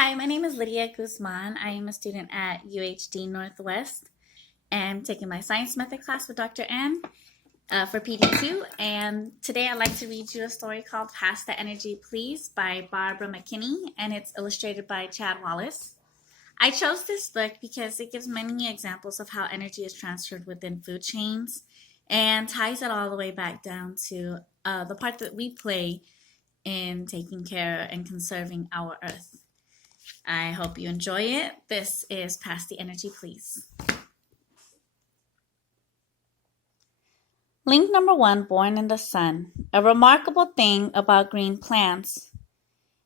Hi, my name is Lydia Guzman. I am a student at UHD Northwest and taking my science method class with Dr. Ann for PD2. And today I'd like to read you a story called Pass the Energy Please by Barbara McKinney, and it's illustrated by Chad Wallace. I chose this book because it gives many examples of how energy is transferred within food chains and ties it all the way back down to the part that we play in taking care and conserving our earth. I hope you enjoy it. This is Pass the Energy, Please. Link number 1, born in the sun. A remarkable thing about green plants.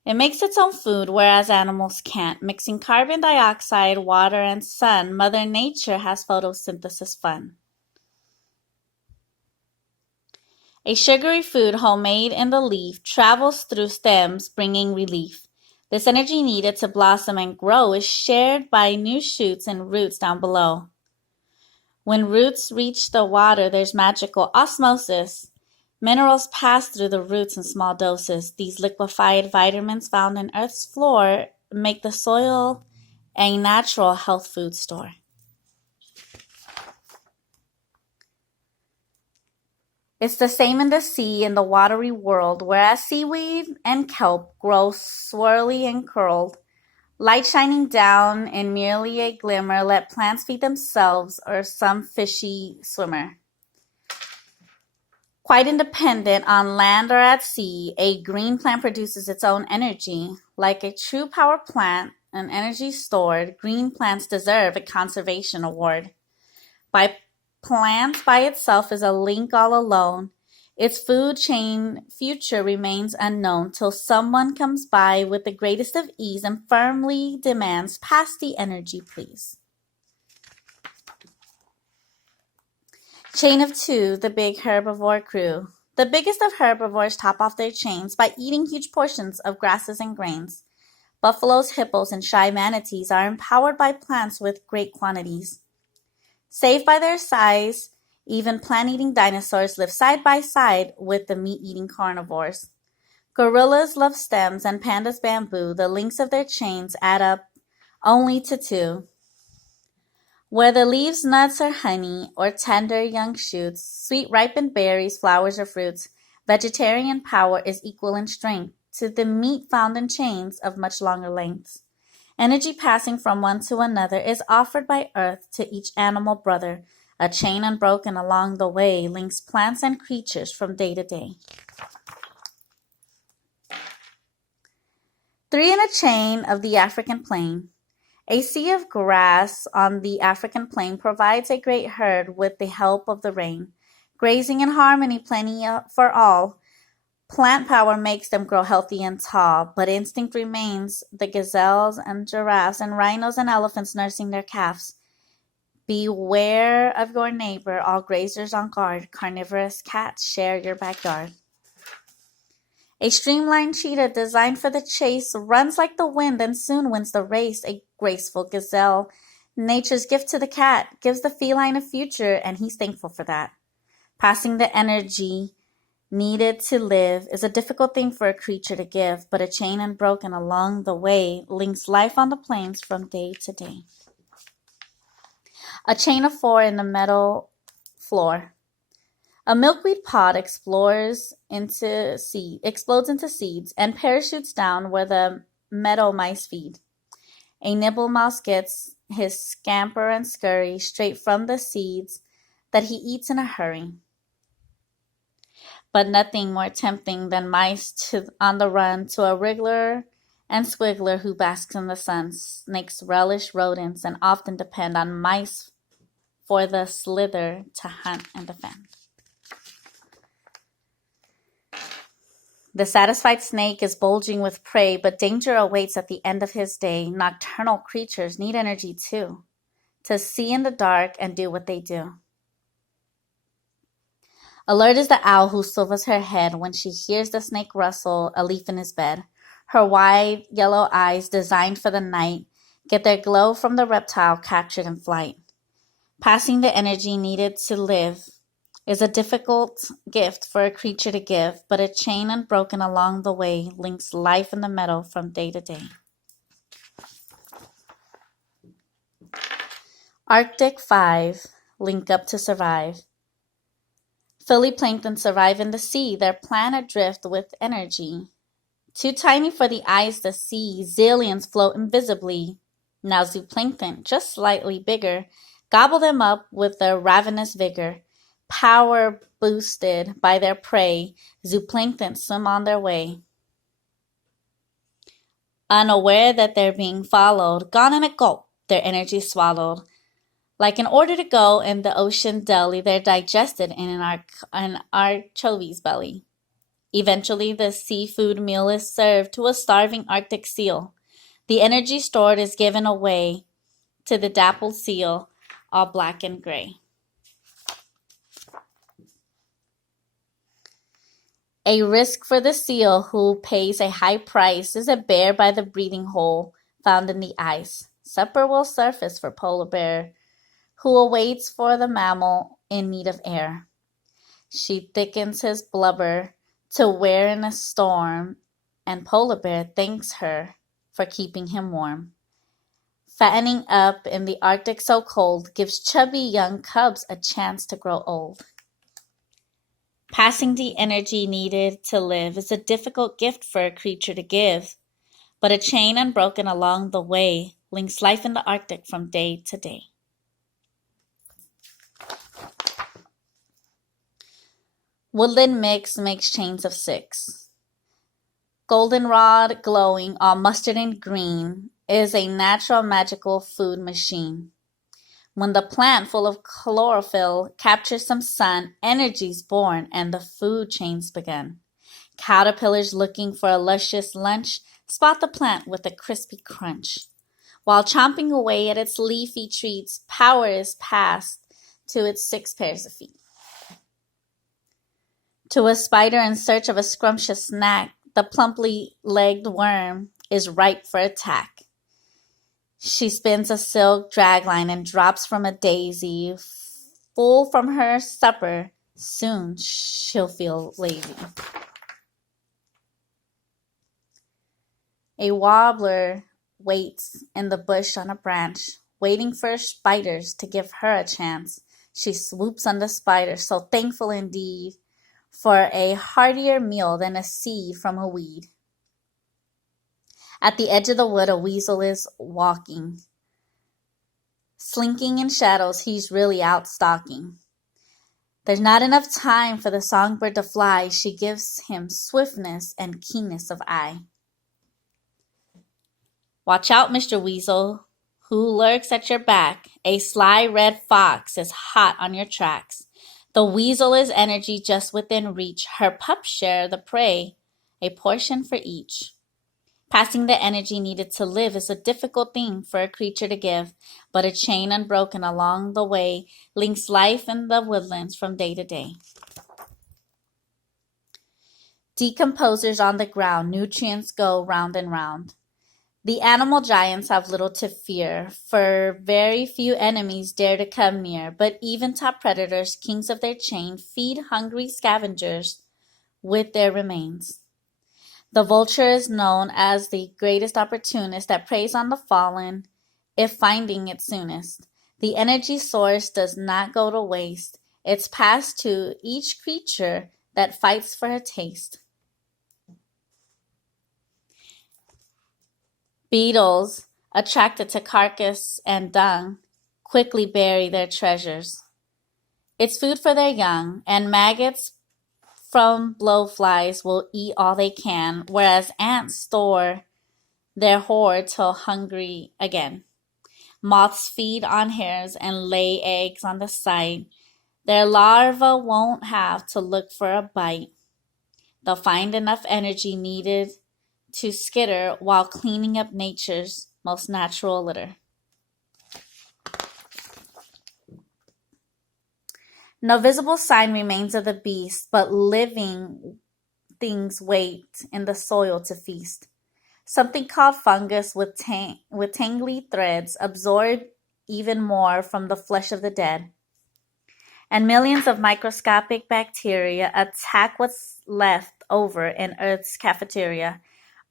It makes its own food, whereas animals can't. Mixing carbon dioxide, water, and sun, Mother Nature has photosynthesis fun. A sugary food homemade in the leaf travels through stems, bringing relief. This energy needed to blossom and grow is shared by new shoots and roots down below. When roots reach the water, there's magical osmosis. Minerals pass through the roots in small doses. These liquefied vitamins found in Earth's floor make the soil a natural health food store. It's the same in the sea in the watery world, whereas seaweed and kelp grow swirly and curled. Light shining down in merely a glimmer, let plants feed themselves or some fishy swimmer. Quite independent on land or at sea, a green plant produces its own energy. Like a true power plant, an energy stored, green plants deserve a conservation award. Plant by itself is a link all alone. Its food chain future remains unknown till someone comes by with the greatest of ease and firmly demands, pass the energy, please. Chain of 2, the big herbivore crew. The biggest of herbivores top off their chains by eating huge portions of grasses and grains. Buffaloes, hippos, and shy manatees are empowered by plants with great quantities. Saved by their size, even plant-eating dinosaurs live side by side with the meat-eating carnivores. Gorillas love stems and pandas bamboo. The links of their chains add up only to 2. Whether leaves, nuts, or honey, or tender young shoots, sweet ripened berries, flowers, or fruits, vegetarian power is equal in strength to the meat found in chains of much longer lengths. Energy passing from one to another is offered by Earth to each animal brother. A chain unbroken along the way links plants and creatures from day to day. 3 in a chain of the African plain. A sea of grass on the African plain provides a great herd with the help of the rain. Grazing in harmony, plenty for all. Plant power makes them grow healthy and tall, but instinct remains the gazelles and giraffes and rhinos and elephants nursing their calves. Beware of your neighbor, all grazers on guard. Carnivorous cats share your backyard. A streamlined cheetah designed for the chase runs like the wind and soon wins the race. A graceful gazelle, nature's gift to the cat, gives the feline a future, and he's thankful for that. Passing the energy needed to live is a difficult thing for a creature to give, but a chain unbroken along the way links life on the plains from day to day. A chain of 4 in the meadow floor. A milkweed pod explodes into seeds and parachutes down where the meadow mice feed. A nibble mouse gets his scamper and scurry straight from the seeds that he eats in a hurry. But nothing more tempting than mice on the run to a wriggler and squiggler who basks in the sun. Snakes relish rodents and often depend on mice for the slither to hunt and defend. The satisfied snake is bulging with prey, but danger awaits at the end of his day. Nocturnal creatures need energy too, to see in the dark and do what they do. Alert is the owl who silvers her head when she hears the snake rustle a leaf in his bed. Her wide yellow eyes, designed for the night, get their glow from the reptile captured in flight. Passing the energy needed to live is a difficult gift for a creature to give, but a chain unbroken along the way links life in the meadow from day to day. Arctic 5 link up to survive. Phytoplankton survive in the sea, their planet drift with energy. Too tiny for the eyes to see, zillions float invisibly. Now zooplankton, just slightly bigger, gobble them up with their ravenous vigor. Power boosted by their prey, zooplankton swim on their way. Unaware that they're being followed, gone in a gulp, their energy swallowed. Like an order to go in the ocean deli, they're digested in an anchovy's belly. Eventually, the seafood meal is served to a starving Arctic seal. The energy stored is given away to the dappled seal, all black and gray. A risk for the seal who pays a high price is a bear by the breathing hole found in the ice. Supper will surface for polar bear, who awaits for the mammal in need of air. She thickens his blubber to wear in a storm, and polar bear thanks her for keeping him warm. Fattening up in the Arctic so cold gives chubby young cubs a chance to grow old. Passing the energy needed to live is a difficult gift for a creature to give, but a chain unbroken along the way links life in the Arctic from day to day. Woodland mix makes chains of 6. Goldenrod glowing, all mustard and green, is a natural magical food machine. When the plant full of chlorophyll captures some sun, energy's born and the food chains begin. Caterpillars looking for a luscious lunch spot the plant with a crispy crunch. While chomping away at its leafy treats, power is passed to its 6 pairs of feet. To a spider in search of a scrumptious snack, the plumply-legged worm is ripe for attack. She spins a silk dragline and drops from a daisy. Full from her supper, soon she'll feel lazy. A warbler waits in the bush on a branch, waiting for spiders to give her a chance. She swoops on the spider, so thankful indeed for a heartier meal than a seed from a weed. At the edge of the wood, a weasel is walking. Slinking in shadows, he's really out stalking. There's not enough time for the songbird to fly. She gives him swiftness and keenness of eye. Watch out, Mr. Weasel, who lurks at your back. A sly red fox is hot on your tracks. The weasel is energy just within reach. Her pups share the prey, a portion for each. Passing the energy needed to live is a difficult thing for a creature to give, but a chain unbroken along the way links life in the woodlands from day to day. Decomposers on the ground, nutrients go round and round. The animal giants have little to fear, for very few enemies dare to come near, but even top predators, kings of their chain, feed hungry scavengers with their remains. The vulture is known as the greatest opportunist that preys on the fallen, if finding it soonest. The energy source does not go to waste. It's passed to each creature that fights for a taste. Beetles, attracted to carcass and dung, quickly bury their treasures. It's food for their young, and maggots from blowflies will eat all they can, whereas ants store their hoard till hungry again. Moths feed on hairs and lay eggs on the site. Their larvae won't have to look for a bite. They'll find enough energy needed to skitter while cleaning up nature's most natural litter. No visible sign remains of the beast, but living things wait in the soil to feast. Something called fungus with tangly threads absorb even more from the flesh of the dead. And millions of microscopic bacteria attack what's left over in Earth's cafeteria.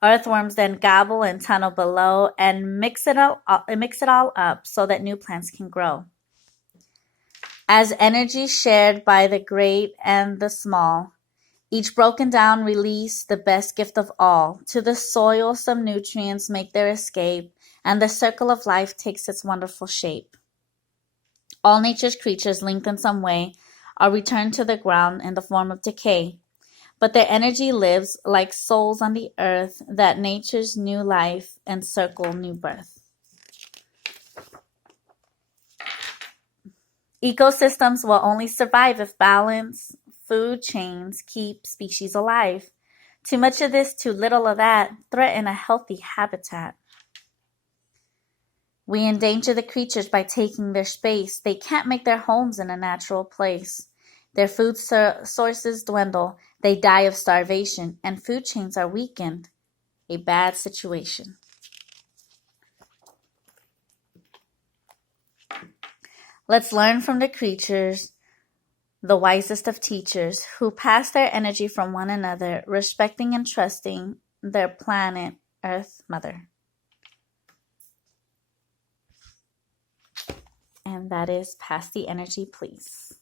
Earthworms then gobble and tunnel below and mix it all up so that new plants can grow. As energy shared by the great and the small, each broken down release the best gift of all. To the soil some nutrients make their escape, and the circle of life takes its wonderful shape. All nature's creatures, linked in some way, are returned to the ground in the form of decay. But their energy lives like souls on the earth that nature's new life encircle new birth. Ecosystems will only survive if balanced food chains keep species alive. Too much of this, too little of that, threaten a healthy habitat. We endanger the creatures by taking their space. They can't make their homes in a natural place. Their food sources dwindle. They die of starvation, and food chains are weakened. A bad situation. Let's learn from the creatures, the wisest of teachers, who pass their energy from one another, respecting and trusting their planet, Earth Mother. And that is Pass the Energy, Please.